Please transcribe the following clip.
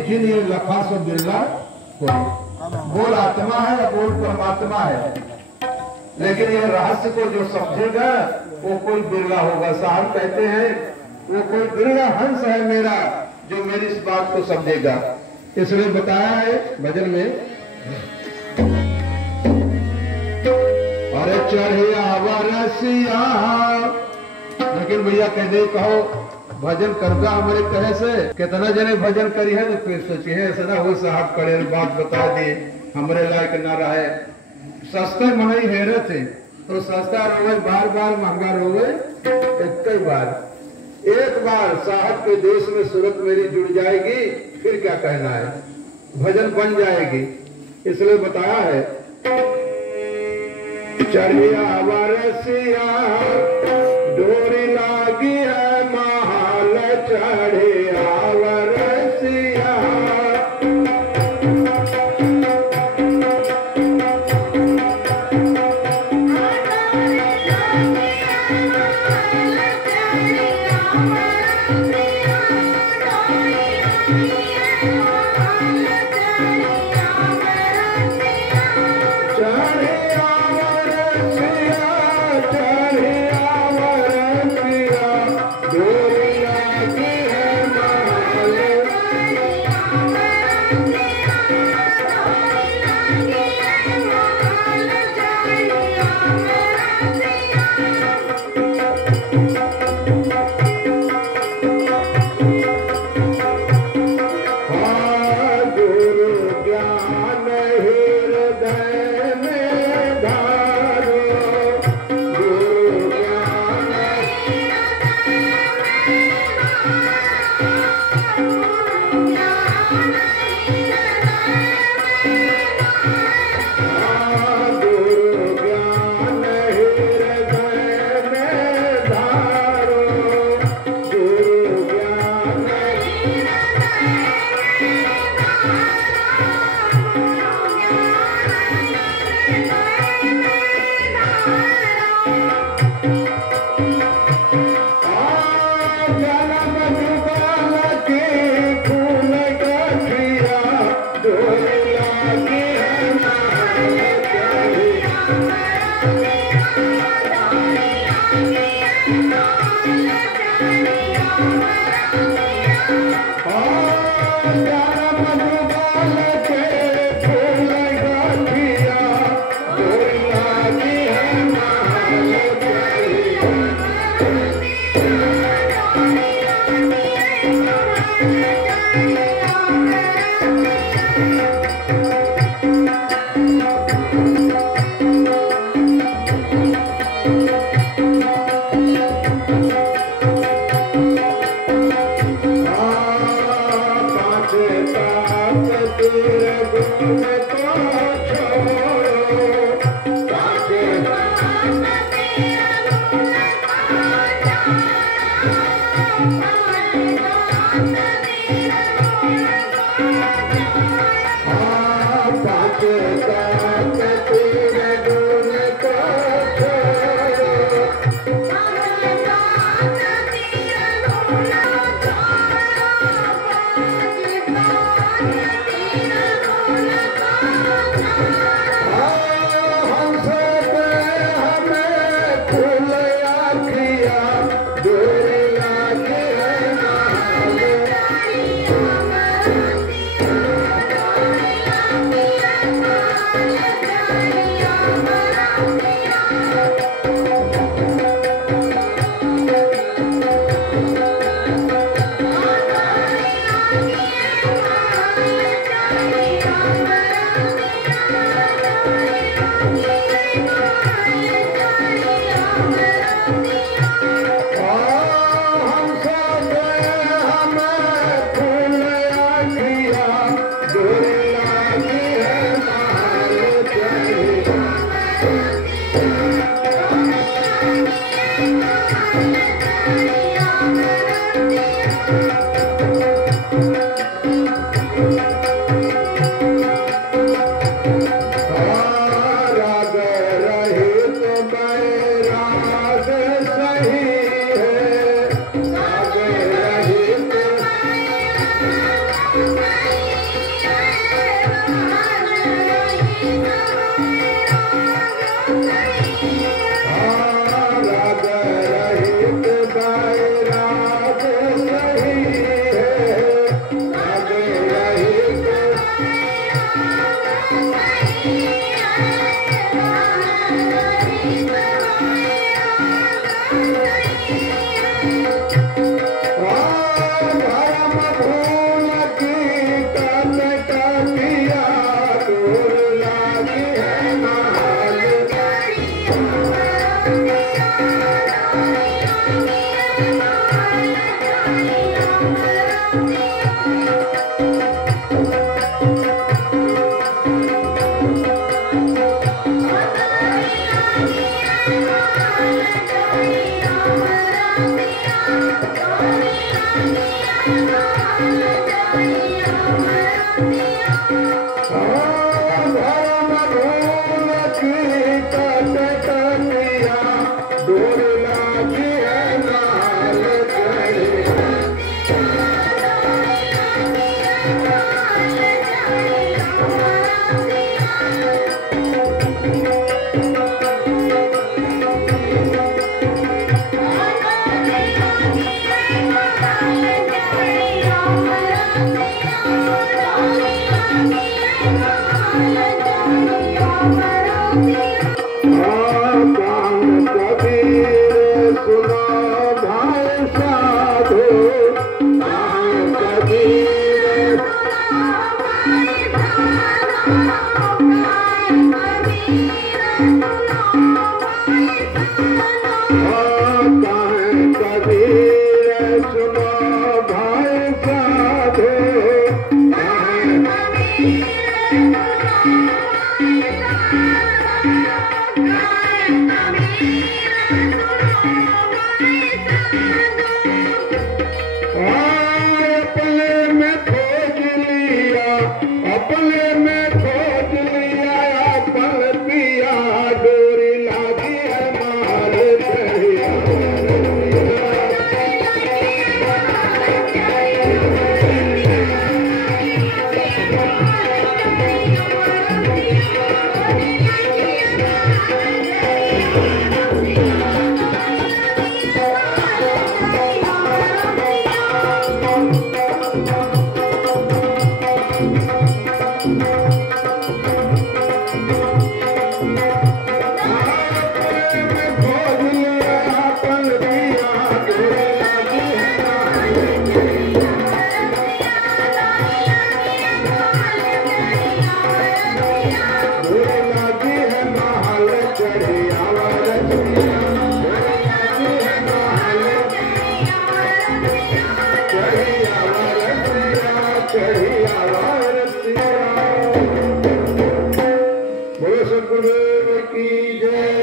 लेकिन ये लखा सो बिरला कोई बोल आत्मा है, बोल परमात्मा है, लेकिन ये रहस्य को जो समझेगा वो कोई बिरला होगा। साहब कहते हैं वो कोई बिरला हंस है मेरा जो मेरी इस बात को समझेगा। इसलिए बताया है भजन में, अरे चढ़िया वरसिया, लेकिन भैया कहते कहो भजन करता हमारे कहे से कितना जने भजन करी है, तो फिर सोचिए ऐसा ना हो साहब करे बात बता दिए हमारे लायक ना रहे। सस्ते मनई हेरे थे तो सस्ता रोवे, बार बार महंगा रोवे एक बार साहब के देश में सूरत मेरी जुड़ जाएगी, फिर क्या कहना है, भजन बन जाएगी। इसलिए बताया है चढ़िया वरसिया डोरी लागी है महाल, चढ़िया वरसिया